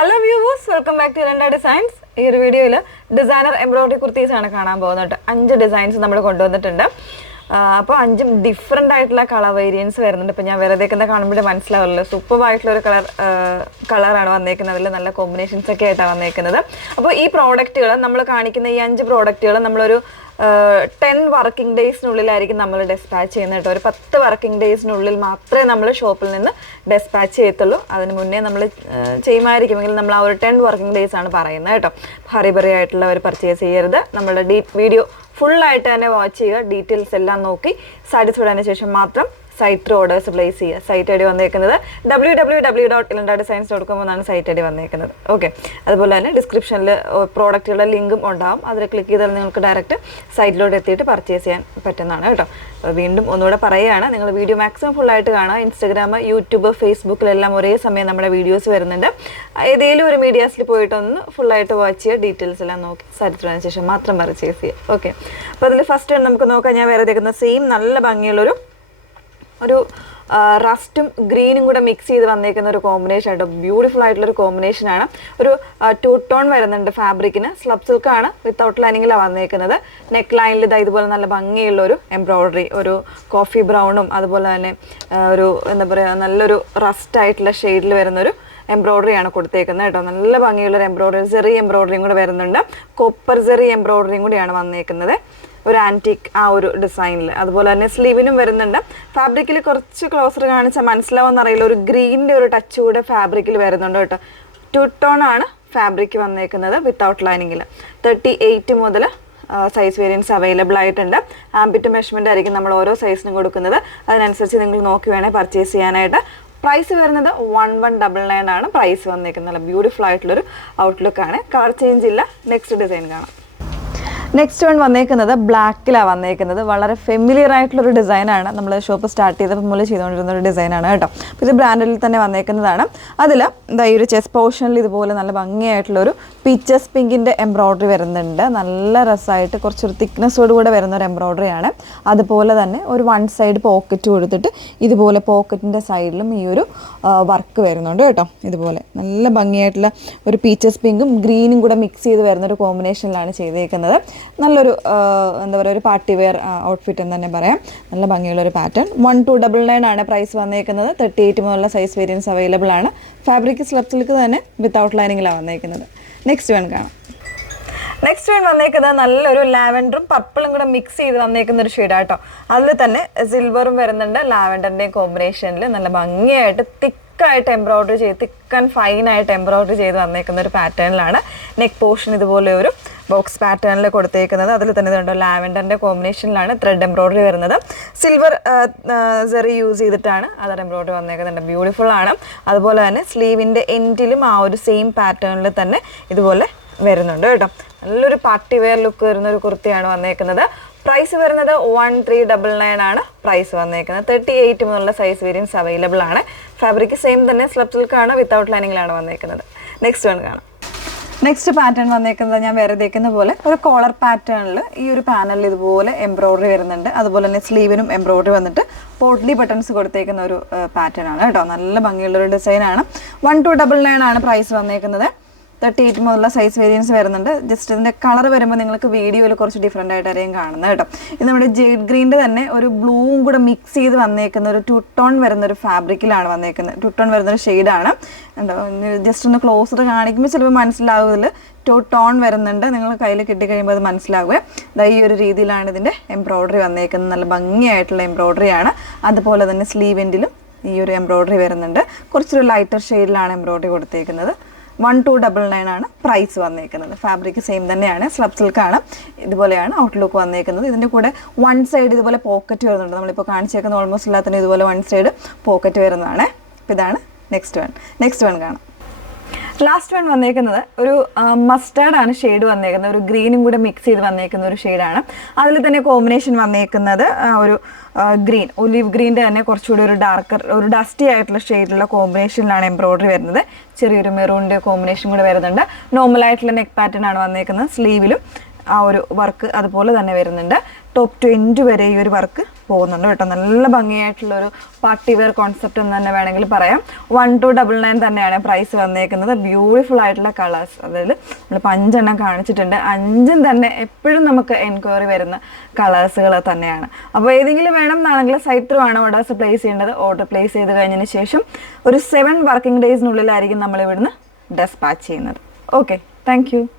Hello viewers, welcome back to Elenda Designs. In this video, designer embroidery kurtis ആണ് കാണാൻ പോകുന്നത്. 5 designs നമ്മൾ കൊണ്ടുവന്നിട്ടുണ്ട്. അപ്പോൾ 5 ഡിഫറെന്റ് ആയിട്ടുള്ള കളർ വേരിയൻസ് വരുന്നുണ്ട്. ഇപ്പോൾ ഞാൻ വെറുതെ കാണുമ്പോൾ മനസ്സിലാവില്ല. സൂപ്പർ ആയിട്ടുള്ള ഒരു കളറാണ് വന്നേക്കുന്നത്. അതിൽ നല്ല കോമ്പിനേഷൻസ് ഒക്കെ ആയിട്ടാണ് വന്നേക്കുന്നത്. അപ്പോൾ ഈ പ്രോഡക്റ്റുകൾ നമ്മൾ കാണിക്കുന്ന ഈ 5 പ്രോഡക്റ്റുകൾ നമ്മളൊരു 10 വർക്കിംഗ് ഡേയ്സിനുള്ളിലായിരിക്കും നമ്മൾ ഡെസ്പാച്ച് ചെയ്യുന്നത് കേട്ടോ. ഒരു 10 വർക്കിംഗ് ഡേയ്സിനുള്ളിൽ മാത്രമേ നമ്മൾ ഷോപ്പിൽ നിന്ന് ഡെസ്പാച്ച് ചെയ്യത്തുള്ളൂ. അതിന് മുന്നേ നമ്മൾ ചെയ്യുമായിരിക്കുമെങ്കിൽ നമ്മൾ ആ ഒരു 10 വർക്കിംഗ് ഡേയ്സ് ആണ് പറയുന്നത് കേട്ടോ. ഹറിബറി ആയിട്ടുള്ളവർ പർച്ചേസ് ചെയ്യരുത്. നമ്മളുടെ വീഡിയോ ഫുള്ളായിട്ട് തന്നെ വാച്ച് ചെയ്യുക. ഡീറ്റെയിൽസ് എല്ലാം നോക്കി സാറ്റിസ്ഫൈഡ് ആയതിനു ശേഷം മാത്രം സൈറ്റ് ത്രൂ ഓർഡേഴ്സ് പ്ലേസ് ചെയ്യുക. സൈറ്റ് ഐ ഡി വന്നേക്കുന്നത് www.elendadesigns.com എന്നാണ് സൈറ്റ് ഐ ഡി വന്നേക്കുന്നത്. ഓക്കെ, അതുപോലെ തന്നെ ഡിസ്ക്രിപ്ഷനിൽ പ്രോഡക്റ്റുകളുടെ ലിങ്കും ഉണ്ടാവും. അതിൽ ക്ലിക്ക് ചെയ്താൽ നിങ്ങൾക്ക് ഡയറക്റ്റ് സൈറ്റിലോട്ട് എത്തിയിട്ട് പർച്ചേസ് ചെയ്യാൻ പറ്റുന്നതാണ് കേട്ടോ. വീണ്ടും ഒന്നുകൂടെ പറയുകയാണ്, നിങ്ങൾ വീഡിയോ മാക്സിമം ഫുള്ളായിട്ട് കാണുക. ഇൻസ്റ്റാഗ്രാം, യൂട്യൂബ്, ഫേസ്ബുക്കിലെല്ലാം ഒരേ സമയം നമ്മുടെ വീഡിയോസ് വരുന്നുണ്ട്. ഏതെങ്കിലും ഒരു മീഡിയാസിൽ പോയിട്ടൊന്ന് ഫുള്ളായിട്ട് വാച്ച് ചെയ്യുക. ഡീറ്റെയിൽസ് എല്ലാം നോക്കി സാറ്റിസ്ഫൈഡ് ആയതിനു ശേഷം മാത്രം പർച്ചേസ് ചെയ്യുക. ഓക്കെ, അപ്പോൾ അതിൽ ഫസ്റ്റ് നമുക്ക് നോക്കാം. ഞാൻ വേറെ തേക്കുന്ന സെയിം നല്ല ഭംഗിയുള്ളൊരു റസ്റ്റും ഗ്രീനും കൂടെ മിക്സ് ചെയ്ത് വന്നേക്കുന്ന ഒരു കോമ്പിനേഷൻ ആയിട്ട് ബ്യൂട്ടിഫുൾ ആയിട്ടുള്ളൊരു കോമ്പിനേഷനാണ്. ഒരു 2 ടോൺ വരുന്നുണ്ട് ഫാബ്രിക്കിന്. സ്ലബ് സിൽക്കാണ്, വിത്തൗട്ട് ലൈനിങ്ങിലാണ് വന്നേക്കുന്നത്. നെക്ക് ലൈനിൽ ഇതുപോലെ നല്ല ഭംഗിയുള്ള ഒരു എംബ്രോയിഡറി, ഒരു കോഫി ബ്രൗണും അതുപോലെ തന്നെ ഒരു എന്താ പറയുക നല്ലൊരു റസ്റ്റ് ആയിട്ടുള്ള ഷെയ്ഡിൽ വരുന്നൊരു എംബ്രോയിഡറിയാണ് കൊടുത്തേക്കുന്നത് കേട്ടോ. നല്ല ഭംഗിയുള്ളൊരു എംബ്രോയിഡറി, ജെറി എംബ്രോയിഡറിയും കൂടെ വരുന്നുണ്ട്. കോപ്പർ ജെറി എംബ്രോയിഡറിയും കൂടിയാണ് വന്നേക്കുന്നത്, ഒരു ആൻറ്റിക് ആ ഒരു ഡിസൈനിൽ. അതുപോലെ തന്നെ സ്ലീവിനും വരുന്നുണ്ട്. ഫാബ്രിക്കിൽ കുറച്ച് ക്ലോസർ കാണിച്ചാൽ മനസ്സിലാവുമെന്ന് അറിയില്ല, ഒരു ഗ്രീനിൻ്റെ ഒരു ടച്ച് കൂടെ ഫാബ്രിക്കിൽ വരുന്നുണ്ട് കേട്ടോ. 2 ടോൺ ആണ് ഫാബ്രിക് വന്നേക്കുന്നത് വിത്തൗട്ട് ലൈനിങ്ങിൽ. 38 മുതൽ സൈസ് വേരിയൻസ് അവൈലബിൾ ആയിട്ടുണ്ട്. ആംബിറ്റ് മെഷർമെൻ്റ് ആയിരിക്കും നമ്മൾ ഓരോ സൈസിനും കൊടുക്കുന്നത്. അതിനനുസരിച്ച് നിങ്ങൾ നോക്കി വേണേൽ പർച്ചേസ് ചെയ്യാനായിട്ട്. പ്രൈസ് വരുന്നത് 1199 ആണ് പ്രൈസ് വന്നേക്കുന്നത്. നല്ല ബ്യൂട്ടിഫുൾ ആയിട്ടുള്ളൊരു ഔട്ട്ലുക്കാണ്. കളർ ചേഞ്ച് ഇല്ല. നെക്സ്റ്റ് ഡിസൈൻ കാണാം. നെക്സ്റ്റ് വൺ വന്നേക്കുന്നത് ബ്ലാക്കിലാണ് വന്നേക്കുന്നത്. വളരെ ഫെമിലിയർ ആയിട്ടുള്ളൊരു ഡിസൈനാണ്. നമ്മൾ ഷോപ്പ് സ്റ്റാർട്ട് ചെയ്തപ്പോൾ മുതൽ ചെയ്തുകൊണ്ടിരുന്ന ഒരു ഡിസൈനാണ് കേട്ടോ. അപ്പോൾ ഇത് ബ്രാൻഡിൽ തന്നെ വന്നേക്കുന്നതാണ്. അതിൽ എന്താ ഈ ഒരു ചെസ്റ്റ് പോർഷനിൽ ഇതുപോലെ നല്ല ഭംഗിയായിട്ടുള്ളൊരു പീച്ചസ് പിങ്കിൻ്റെ എംബ്രോയിഡറി വരുന്നുണ്ട്. നല്ല രസമായിട്ട് കുറച്ചൊരു തിക്നെസ്സോട് കൂടെ വരുന്ന ഒരു എംബ്രോയിഡറിയാണ്. അതുപോലെ തന്നെ ഒരു 1 സൈഡ് പോക്കറ്റ് കൊടുത്തിട്ട് ഇതുപോലെ പോക്കറ്റിൻ്റെ സൈഡിലും ഈ ഒരു വർക്ക് വരുന്നുണ്ട് കേട്ടോ. ഇതുപോലെ നല്ല ഭംഗിയായിട്ടുള്ള ഒരു പീച്ചസ് പിങ്കും ഗ്രീനും കൂടെ മിക്സ് ചെയ്ത് വരുന്നൊരു കോമ്പിനേഷനിലാണ് ചെയ്തേക്കുന്നത്. നല്ലൊരു എന്താ പറയുക ഒരു പാർട്ടി വെയർ ഔട്ട്ഫിറ്റ് എന്ന് തന്നെ പറയാം. നല്ല ഭംഗിയുള്ളൊരു പാറ്റേൺ. 1299 ആണ് പ്രൈസ് വന്നേക്കുന്നത്. 38 മുതലുള്ള സൈസ് വേരിയൻസ് അവൈലബിൾ ആണ്. ഫാബ്രിക് സ്ലബ് സിൽക്ക് തന്നെ വിത്തൗട്ട് ലൈനിങ്ങിലാണ് വന്നേക്കുന്നത്. നെക്സ്റ്റ് വൺ കാണാം. നെക്സ്റ്റ് വൺ വന്നേക്കുന്നത് നല്ലൊരു ലാവൻഡറും പർപ്പിളും കൂടെ മിക്സ് ചെയ്ത് വന്നേക്കുന്ന ഒരു ഷെയ്ഡാട്ടോ. അതിൽ തന്നെ സിൽവറും വരുന്നുണ്ട്. ലാവൻഡറിൻ്റെയും കോമ്പിനേഷനിൽ നല്ല ഭംഗിയായിട്ട് തിക്കായിട്ട് എംബ്രോയിഡറി ചെയ്ത് തിക്ക് ആൻഡ് ഫൈനായിട്ട് എംബ്രോയിഡറി ചെയ്ത് വന്നേക്കുന്ന ഒരു പാറ്റേണിലാണ്. നെക്ക് പോർഷൻ ഇതുപോലെ ഒരു ബോക്സ് പാറ്റേണിൽ കൊടുത്തേക്കുന്നത്. അതിൽ തന്നെ ഇതുണ്ട് ലാവൻഡറിൻ്റെ കോമ്പിനേഷനിലാണ് ത്രെഡ് എംബ്രോയിഡറി വരുന്നത്. സിൽവർ സെറി യൂസ് ചെയ്തിട്ടാണ് അതർ എംബ്രോയിഡറി വന്നേക്കുന്നുണ്ട്. ബ്യൂട്ടിഫുൾ ആണ്. അതുപോലെ തന്നെ സ്ലീവിൻ്റെ എൻഡിലും ആ ഒരു സെയിം പാറ്റേണിൽ തന്നെ ഇതുപോലെ വരുന്നുണ്ട് കേട്ടോ. നല്ലൊരു പാർട്ടി വെയർ ലുക്ക് വരുന്ന ഒരു കുർത്തിയാണ് വന്നേക്കുന്നത്. പ്രൈസ് വരുന്നത് 1399 ആണ് പ്രൈസ് വന്നേക്കുന്നത്. 38 മുതലുള്ള സൈസ് വേരിയൻസ് അവൈലബിൾ ആണ്. ഫാബ്രിക് സെയിം തന്നെ സ്ലബ് സിൽക്കാണ്, വിത്തൗട്ട് ലൈനിങ്ങിലാണ് വന്നേക്കുന്നത്. നെക്സ്റ്റ് വൺ കാണാം. നെക്സ്റ്റ് പാറ്റേൺ വന്നേക്കുന്നത് ഞാൻ വേറെ തേക്കുന്ന പോലെ ഒരു കോളർ പാറ്റേണിൽ ഈ ഒരു പാനലിൽ ഇതുപോലെ എംബ്രോയിഡറി വരുന്നുണ്ട്. അതുപോലെ തന്നെ സ്ലീവിനും എംബ്രോയിഡറി വന്നിട്ട് പോട്ട്ലി ബട്ടൺസ് കൊടുത്തേക്കുന്ന ഒരു പാറ്റേൺ ആണ് കേട്ടോ. നല്ല ഭംഗിയുള്ളൊരു ഡിസൈനാണ്. 1299 ആണ് പ്രൈസ് വന്നേക്കുന്നത്. 38 മുതലുള്ള സൈസ് വേരിയൻസ് വരുന്നുണ്ട്. ജസ്റ്റ് ഇതിൻ്റെ കളർ വരുമ്പോൾ നിങ്ങൾക്ക് വീഡിയോയിൽ കുറച്ച് ഡിഫറെൻ്റ് ആയിട്ടായിരിക്കും കാണുന്നത് കേട്ടോ. ഇത് നമ്മുടെ ജെയ്ഡ് ഗ്രീൻ്റെ തന്നെ ഒരു ബ്ലൂവും കൂടെ മിക്സ് ചെയ്ത് വന്നേക്കുന്ന ഒരു 2 ടോൺ വരുന്നൊരു ഫാബ്രിക്കിലാണ് വന്നേക്കുന്നത്. 2 ടോൺ വരുന്നൊരു ഷെയ്ഡാണ്. എന്താ ജസ്റ്റ് ഒന്ന് ക്ലോസർ കാണിക്കുമ്പോൾ ചിലപ്പോൾ മനസ്സിലാവുന്നതിൽ 2 ടോൺ വരുന്നുണ്ട്. നിങ്ങൾ കയ്യിൽ കിട്ടിക്കഴിയുമ്പോൾ അത് മനസ്സിലാവുക. ഈ ഒരു രീതിയിലാണ് ഇതിൻ്റെ എംബ്രോയിഡറി വന്നേക്കുന്നത്. നല്ല ഭംഗിയായിട്ടുള്ള എംബ്രോയിഡറിയാണ്. അതുപോലെ തന്നെ സ്ലീവെൻറ്റിലും ഈ ഒരു എംബ്രോയിഡറി വരുന്നുണ്ട്. കുറച്ചൊരു ലൈറ്റർ ഷെയ്ഡിലാണ് എംബ്രോയിഡറി കൊടുത്തേക്കുന്നത്. 1299 ആണ് പ്രൈസ് വന്നേക്കുന്നത്. ഫാബ്രിക് സെയിം തന്നെയാണ്, സ്ലബ് സിൽക്കാണ്. ഇതുപോലെയാണ് ഔട്ട്ലുക്ക് വന്നേക്കുന്നത്. ഇതിൻ്റെ കൂടെ 1 സൈഡ് ഇതുപോലെ പോക്കറ്റ് വരുന്നുണ്ട്. നമ്മളിപ്പോൾ കാണിച്ചേക്കുന്ന ഓൾമോസ്റ്റ് എല്ലാത്തിനും ഇതുപോലെ 1 സൈഡ് പോക്കറ്റ് വരുന്നതാണ്. അപ്പോൾ ഇതാണ് നെക്സ്റ്റ് വൺ കാണാം. ലാസ്റ്റ് വൺ വന്നേക്കുന്നത് ഒരു മസ്റ്റാർഡാണ് ഷെയ്ഡ് വന്നേക്കുന്നത്. ഒരു ഗ്രീനും കൂടെ മിക്സ് ചെയ്ത് വന്നേക്കുന്ന ഒരു ഷെയ്ഡാണ്. അതിൽ തന്നെ കോമ്പിനേഷൻ വന്നേക്കുന്നത് ഒരു ഗ്രീൻ, ഒലിവ് ഗ്രീൻ്റെ തന്നെ കുറച്ചുകൂടി ഒരു ഡാർക്കർ, ഒരു ഡസ്റ്റി ആയിട്ടുള്ള ഷെയ്ഡിലുള്ള കോമ്പിനേഷനിലാണ് എംബ്രോയിഡറി വരുന്നത്. ചെറിയൊരു മെറൂണിൻ്റെ കോമ്പിനേഷൻ കൂടെ വരുന്നുണ്ട്. നോർമൽ ആയിട്ടുള്ള നെക്ക് പാറ്റേൺ ആണ് വന്നേക്കുന്നത്. സ്ലീവിലും ആ ഒരു വർക്ക് അതുപോലെ തന്നെ വരുന്നുണ്ട്. ടോപ്പ് ടു എൻഡ് വരെ ഈ ഒരു വർക്ക് പോകുന്നുണ്ട് കേട്ടോ. നല്ല ഭംഗിയായിട്ടുള്ള ഒരു പാർട്ടി വെയർ കോൺസെപ്റ്റ് എന്ന് തന്നെ വേണമെങ്കിൽ പറയാം. 1299 തന്നെയാണ് പ്രൈസ് വന്നേക്കുന്നത്. ബ്യൂട്ടിഫുൾ ആയിട്ടുള്ള കളേഴ്സ്, അതായത് നമ്മളിപ്പോൾ 5 എണ്ണം കാണിച്ചിട്ടുണ്ട്. 5ഉം തന്നെ എപ്പോഴും നമുക്ക് എൻക്വയറി വരുന്ന കളേഴ്സുകൾ തന്നെയാണ്. അപ്പോൾ ഏതെങ്കിലും വേണം എന്നാണെങ്കിൽ സൈറ്റ് ത്രൂ ആണ് ഓർഡേഴ്സ് പ്ലേസ് ചെയ്യേണ്ടത്. ഓർഡർ പ്ലേസ് ചെയ്ത് കഴിഞ്ഞതിന് ശേഷം ഒരു 7 വർക്കിംഗ് ഡേയ്സിനുള്ളിലായിരിക്കും നമ്മൾ ഇവിടുന്ന് ഡെസ്പാച്ച് ചെയ്യുന്നത്. Okay, thank you.